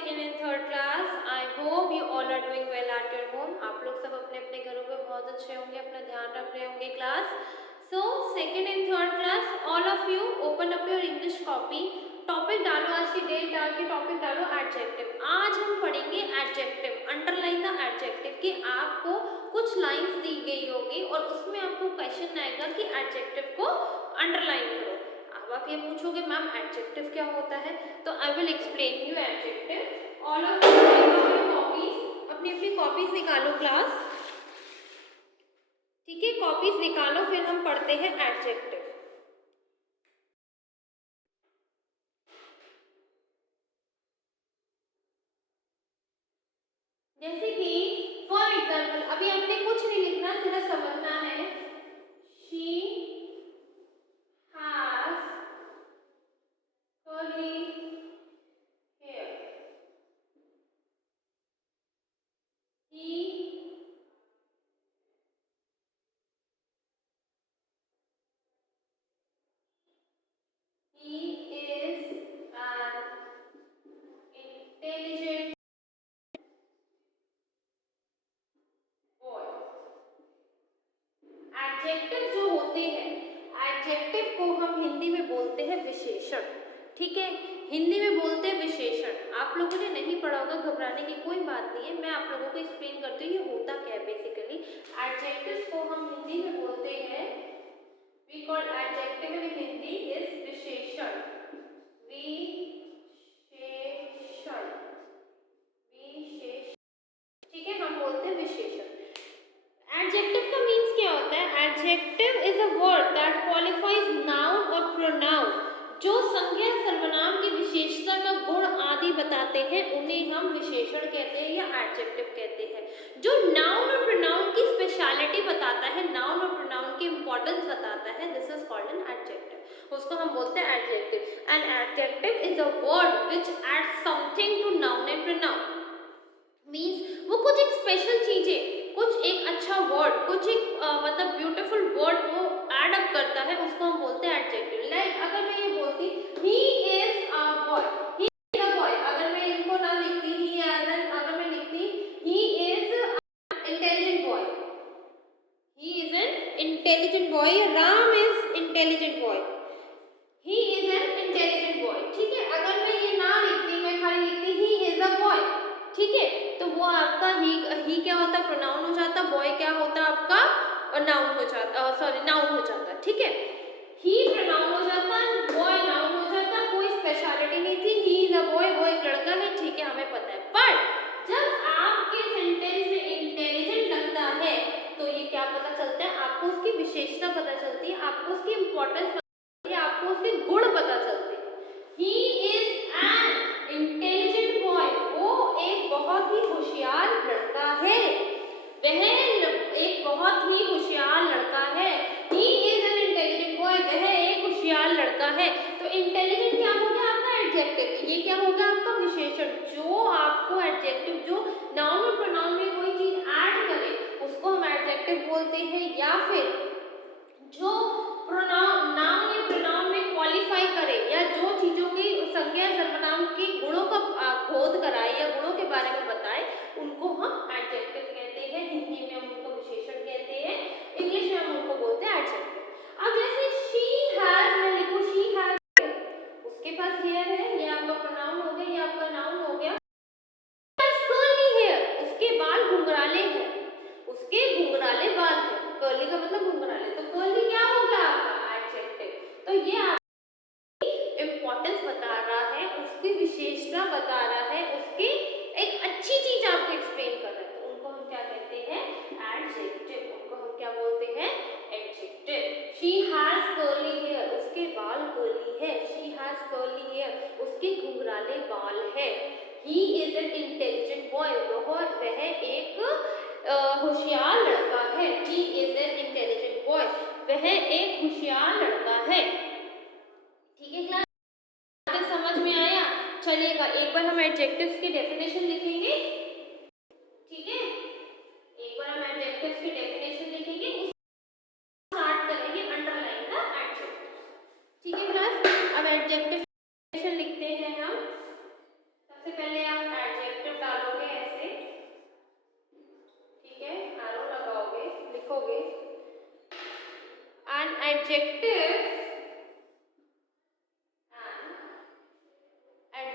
second and third class. I hope you all are doing well at your home. आप लोग सब अपने अपने घरों पे बहुत अच्छे होंगे, अपना ध्यान रख रहे होंगे class. So second and third class, all of you open up your English copy. Topic डालो, आज की डेट डाल के टॉपिक डालो एडजेक्टिव. आज हम पढ़ेंगे एडजेक्टिव. अंडरलाइन द एडजेक्टिव कि आपको कुछ लाइंस दी गई होगी और उसमें आपको क्वेश्चन आएगा कि एडजेक्टिव को अंडरलाइन करो. अब आप ये पूछोगे मैम एडजेक्टिव क्या होता है, तो I will explain you adjective. All of you copies, अपनी अपनी कॉपीज निकालो क्लास. ठीक है, कॉपीज निकालो, फिर हम पढ़ते हैं एडजेक्टिव. जैसे कि फॉर एग्जाम्पल अभी आपने कुछ नहीं लिखना, सिर्फ समझना है. She has curly hair. He is an intelligent boy. Adjective जो होते हैं, एडजेक्टिव को हम हिंदी में बोलते हैं विशेषण. ठीक है, हिंदी में बोलते हैं विशेषण. आप लोगों ने नहीं पढ़ा होगा, घबराने की कोई बात नहीं है, मैं आप लोगों को एक्सप्लेन करती हूँ ये होता क्या है. बेसिकली एडजेक्टिव को हम हिंदी में बोलते हैं, we call adjective in Hindi is विशेषण. विशेषण, विशेषण. ठीक है, हम बोलते हैं विशेषण. एडजेक्टिव का मीन्स क्या होता है? Adjective is a word that qualifies noun और प्रोनाउन. जो संज्ञा सर्वनाम की विशेषता का गुण आदि बताते हैं उन्हें हम विशेषण कहते हैं या एडजेक्टिव कहते हैं. जो नाउन और प्रोनाउन की स्पेशलिटी बताता है, नाउन और प्रोनाउन की इंपॉर्टेंस बताता है, this is called an adjective. उसको हम बोलते हैं adjective. An adjective is a word which adds something to noun and pronoun. Means वो कुछ एक स्पेशल चीजें, कुछ एक अच्छा वर्ड, कुछ एक मतलब ब्यूटीफुल वर्ड वो ऐड अप करता है, उसको हम बोलते हैं एडजेक्टिव. लाइक अगर मैं ये बोलती he is a boy, he is a boy, अगर मैं इनको ना लिखती ही एज एन, अगर मैं लिखती he is intelligent boy, he is an intelligent boy, Ram is intelligent boy, he is an intelligent boy. ठीक है, अगर मैं ये ना लिखती, मैं खाली लिखती ही इज अ बॉय, ठीक है, तो वो आपका ही क्या होता, प्रोनाउन हो जाता. बॉय क्या होता आपका, नाउन हो जाता, सॉरी नाउन हो जाता. ठीक है, ही प्रोनाउन हो जाता, बॉय नाउन हो जाता. कोई स्पेशलिटी नहीं थी, ही इज अ बॉय, वो एक लड़का है. ठीक है, हमें पता है. बट जब आपके सेंटेंस में इंटेलिजेंट लगता है तो ये क्या पता चलता है, आपको उसकी विशेषता पता चलती है, आपको उसकी इंपॉर्टेंस पता चलती है, आपको उसके गुण पता चलते हैं. ही इज एन इंटेलिजेंट बॉय, वो एक बहुत ही होशियार लड़का है, वह एक बहुत ही होशियार लड़का है. ही इज एन इंटेलिजेंट बॉय, वह एक होशियार लड़का है. तो इंटेलिजेंट क्या हो गया आपका एडजेक्टिव, ये क्या होगा आपका विशेषण. जो आपको एडजेक्टिव, जो नाउन और प्रोनाउन में कोई चीज ऐड करे उसको हम एडजेक्टिव बोलते हैं, या फिर जो प्रोनाउन, नाउन या प्रोनाउन में क्वालिफाई करे, या जो चीजों की संज्ञा सर्वनाम के गुणों का बोध कराए या गुणों के बारे में बताए, उनको हम एडजेक्टिव कहते हैं. हिंदी में हम उनको विशेषण कहते हैं, इंग्लिश में हम उनको बोलते हैं एडजेक्टिव. अब जैसे शी हैज, मैं लिखूं शी हैज, उसके पास हेयर है, ये आपका प्रोनाउन हो गया, ये आपका नाउन हो गया. कर्ली हेयर, उसके बाल घुंघराले हैं, उसके घुंघराले बाल हैं. कर्ली का मतलब घुंघराले, तो कर्ली क्या होगा आपका एडजेक्टिव. तो ये आपकी इंपॉर्टेंस बता रहा है, उसकी विशेषता बता रहा है, उसकी एक अच्छी चीज आपको एक्सप्लेन कर रहा है, तो उनको हम क्या कहते हैं एडजेक्टिव. उनको हम क्या बोलते हैं adjective. She has curly hair, उसके बाल कर्ली है. शी हैज कर्ली हेयर, उसके घुंघराले बाल है. ही इज एन इंटेलिजेंट बॉय, वह एक होशियार लड़का है. ही इज एन इंटेलिजेंट बॉय, वह एक होशियार लड़का है. ठीक है क्लास, समझ में आया. चलिएगा एक बार हम एडजेक्टिव्स की डेफिनेशन लिखेंगे. ठीक है, एक बार हम एडजेक्टिव्स की डेफिनेशन लिखेंगे, स्टार्ट करेंगे अंडरलाइन द एडजेक्टिव्स. ठीक है क्लास, अब एडजेक्टिव डेफिनेशन लिखते हैं हम. सबसे पहले आप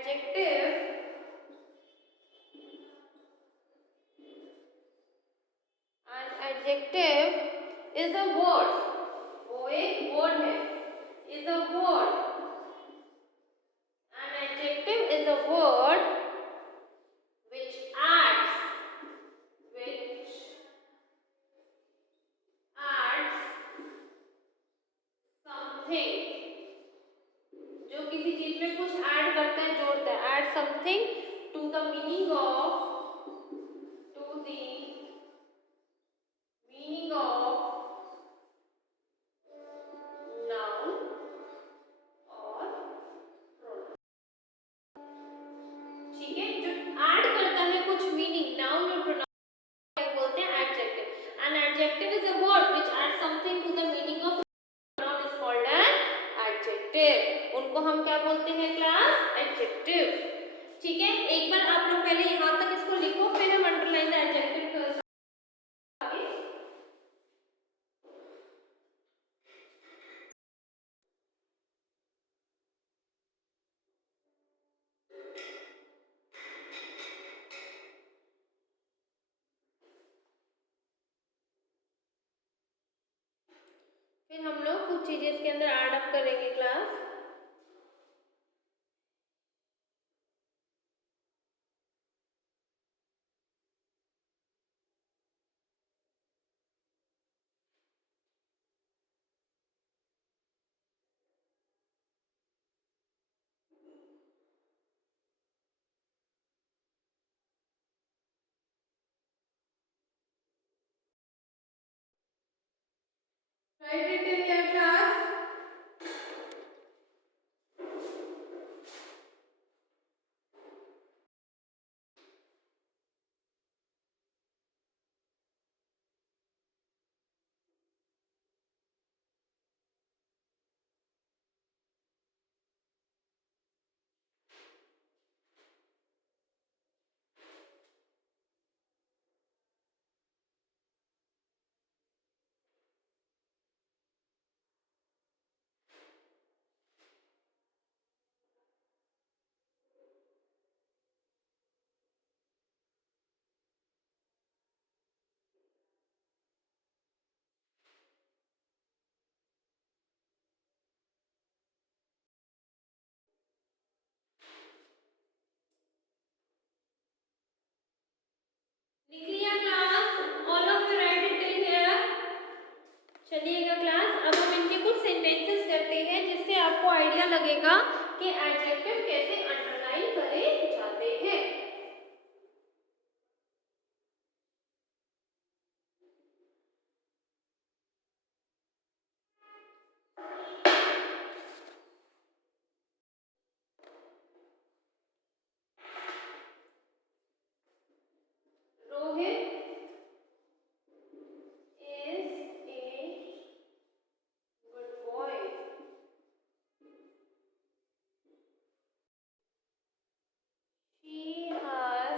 एडजेक्टिव इज अ वर्ड, वो एक वर्ड है, is a word, N adjective is a word which adds something, जो किसी चीज में कुछ ऐड करता है, जोड़ता है, add something to the meaning of noun or pronoun। ठीक है, जो ऐड करता है कुछ मीनिंग नाउन और प्रोनाउन बोलते हैं adjective. An adjective is a word which add something to the meaning of noun is called an adjective. उनको हम क्या बोलते हैं क्लास? एडजेक्टिव। ठीक है, एक बार आप लोग पहले यहां तक इसको लिखो, फिर हम अंडरलाइन द एडजेक्टिव आगे। फिर हम लोग कुछ चीजें इसके अंदर ऐड अप करेंगे class. Write it in your class. लिख लिया class? All of you right it till here. चलिएगा क्लास, अब हम इनके कुछ सेंटेंसेस करते हैं जिससे आपको आइडिया लगेगा कि एडजेक्टिव कैसे अंडरलाइन करे जाते हैं। Rohit is a good boy. She has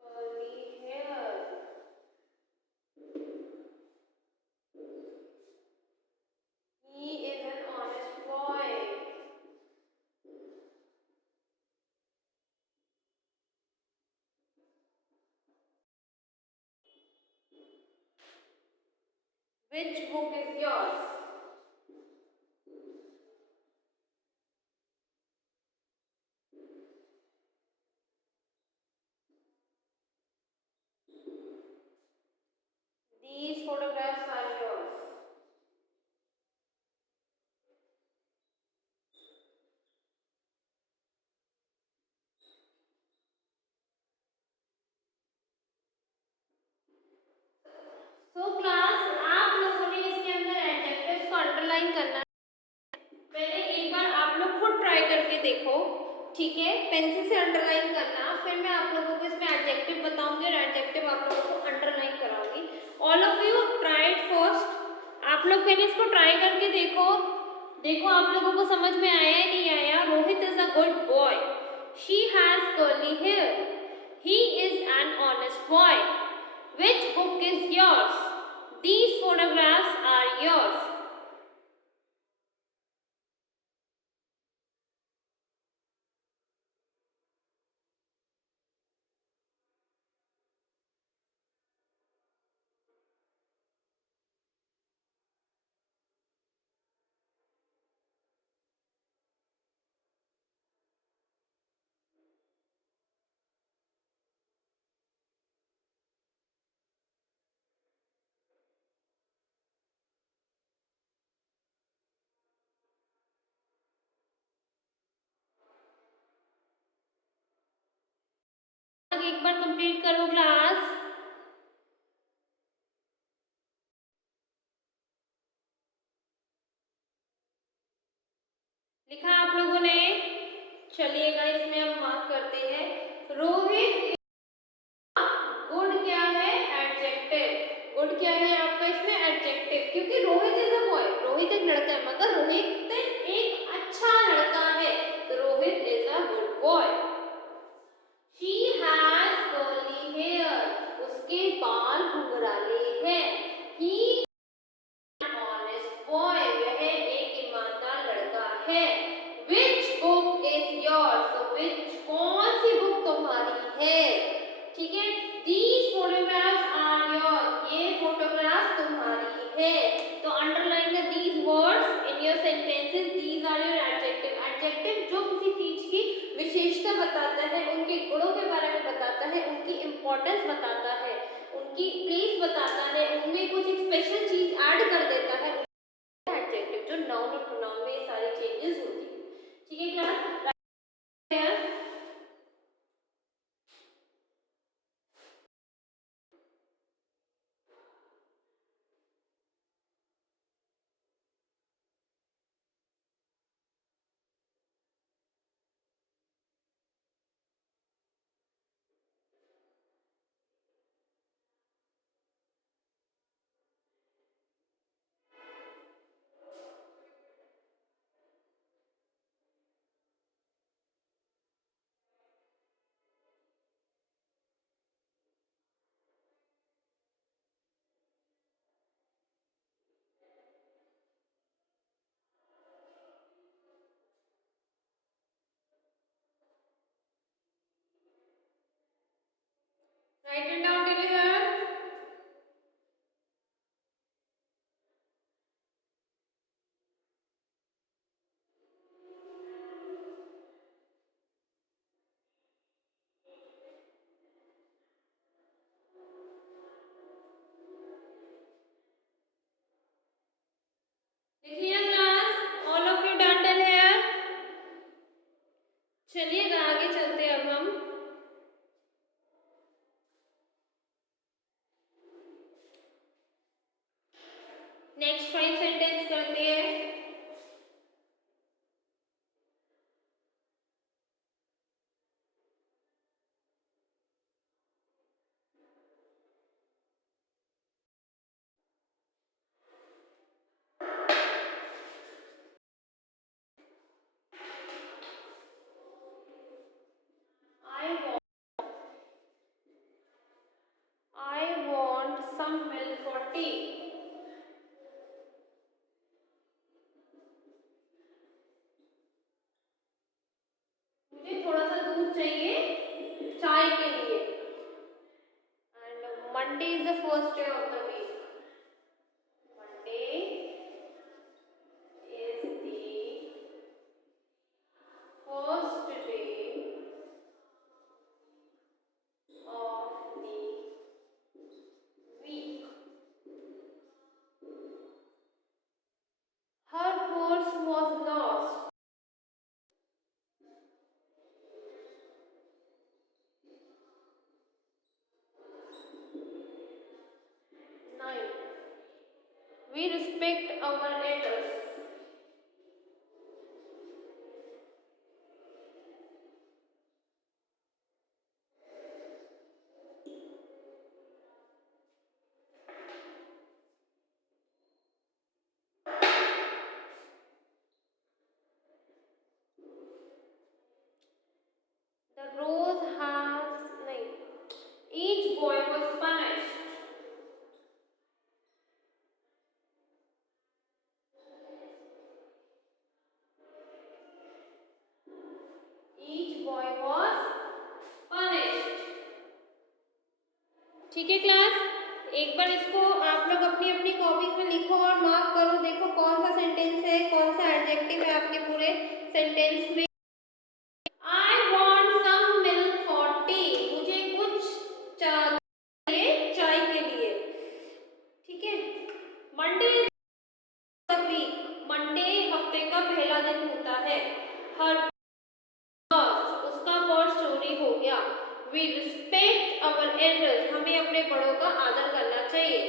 curly hair. He is an honest boy. Which book is yours? These photographs are yours. So class, आप लोगों ने इसके अंदर एडजेक्टिव्स को अंडरलाइन करना है। पहले एक बार आप लोग खुद ट्राई करके देखो, ठीक है? पेंसिल से अंडरलाइन करना, फिर मैं आप लोगों को इसमें एडजेक्टिव बताऊंगी और एडजेक्टिव आप लोगों को अंडरलाइन कराऊंगी। All of you try it first. आप लोग पहले इसको ट्राई करके देखो, देखो आप लोगों को समझ में आया है नहीं आया। Rohit is a good boy. She has curly hair. He is an honest boy. Which book is yours? These photographs are yours. एक बार कंप्लीट करो क्लास। लिखा आप लोगों ने? चलिएगा इसमें हम मार्क करते हैं। रोहित गुड क्या है? एडजेक्टिव। गुड क्या है आपका इसमें? एडजेक्टिव, क्योंकि Rohit is a boy, Rohit एक लड़का है, मगर रोहित एक अच्छा लड़का है, तो Rohit is a good boy. She has curly hair, उसके बाल घुंघराले हैं। ही ऑनेस्ट बॉय, वह एक ईमानदार लड़का है। विच बुक इज योर्स, तो विच कौन सी बुक तुम्हारी है? ठीक है, दीज फोटोग्राफ्स आर योर्स, ये फोटोग्राफ तुम्हारी है। तो underline the these words in your sentences, these are your adjective. Adjective जो किसी चीज की विशेषता बताता है, उनके गुणों के बारे में बताता है, उनकी इंपॉर्टेंस बताता है, उनकी प्लेस बताता है, उनमें कुछ एक स्पेशल चीज ऐड कर देता है। एडजेक्टिव जो नाउन और प्रोनाउन में ये सारी चेंजेस होती है। ठीक है class? Write it down till here. लिख लिया class? All of you done till here? चलिएगा आगे चलते अब हम। नेक्स्ट 5 सेंटेंस करते हैं। I want some milk for tea. मुझे थोड़ा सा दूध चाहिए चाय के लिए। And Monday is the first day of the week. Monday is the first day of the week. Her purse was lost. 9. We respect our elders. The rose has named. Each boy was punished. Each boy was punished. ठीक है क्लास? एक बार इसको आप लोग अपनी अपनी कॉपीज में लिखो और मार्क करो। देखो कौन सा सेंटेंस है, कौन सा एडजेक्टिव है आपके पूरे सेंटेंस में। I want some milk for tea. मुझे कुछ चाय के लिए। ठीक है? मंडे वीक, मंडे हफ्ते का पहला दिन होता है। हर उसका पर्स चोरी हो गया। We respect our elders, हमें अपने बड़ों का आदर करना चाहिए.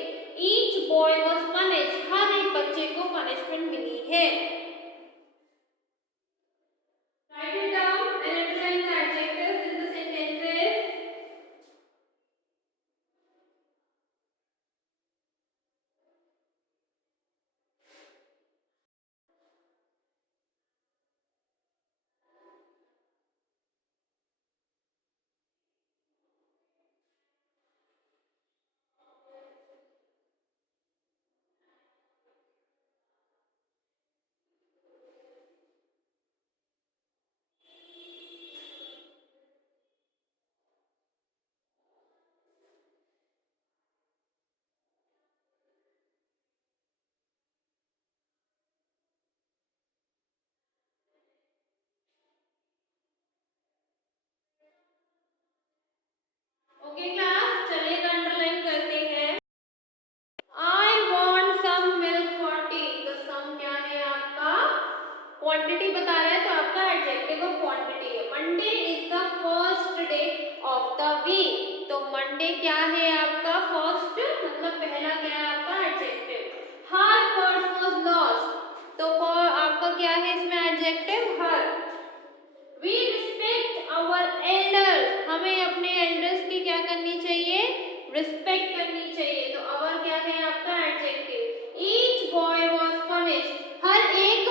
Each boy was punished, हर एक बच्चे को पनिशमेंट मिली है. Write it down and underline the adjectives in the sentences. Okay class, चलिए अंडरलाइन करते हैं. I want some milk for tea. तो सम क्या है आपका? क्वांटिटी बता रहा है तो आपका एडजेक्टिव ऑफ क्वांटिटी है. Monday is the first day of the week. तो मंडे क्या है आपका? फर्स्ट, मतलब पहला क्या है आपका adjective. Her purse was lost. तो आपका क्या है इसमें adjective? Her. We respect our elders. हमें अपने elders की क्या करनी चाहिए? रिस्पेक्ट करनी चाहिए. तो our क्या है आपका adjective. Each boy was punished. हर एक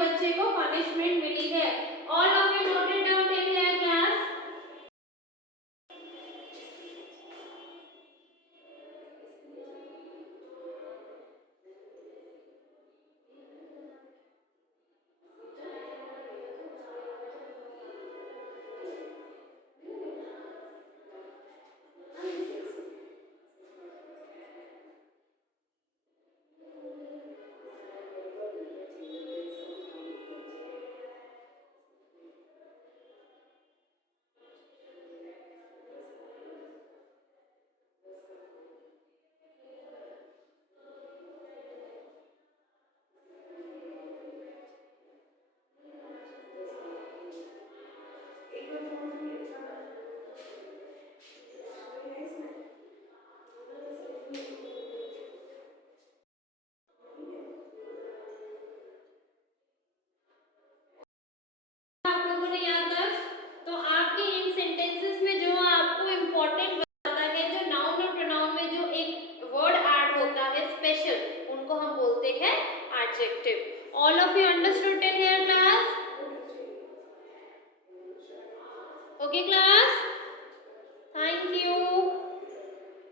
बच्चे को पनिशमेंट मिली है. All of you note it down in your class. आप लोगों ने याद कर, तो आपके इन सेंटेंसेस में जो आपको इम्पोर्टेंट बताता है, जो नाउन और प्रोनाउन में जो एक वर्ड ऐड होता है स्पेशल, उनको हम बोलते हैं adjective. All of you understood